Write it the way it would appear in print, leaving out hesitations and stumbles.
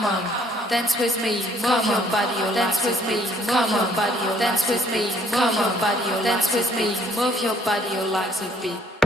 come on, dance with me, move your body, or dance with me, move your body, or dance with me, move your body, or dance with me, move your body, or like a beat.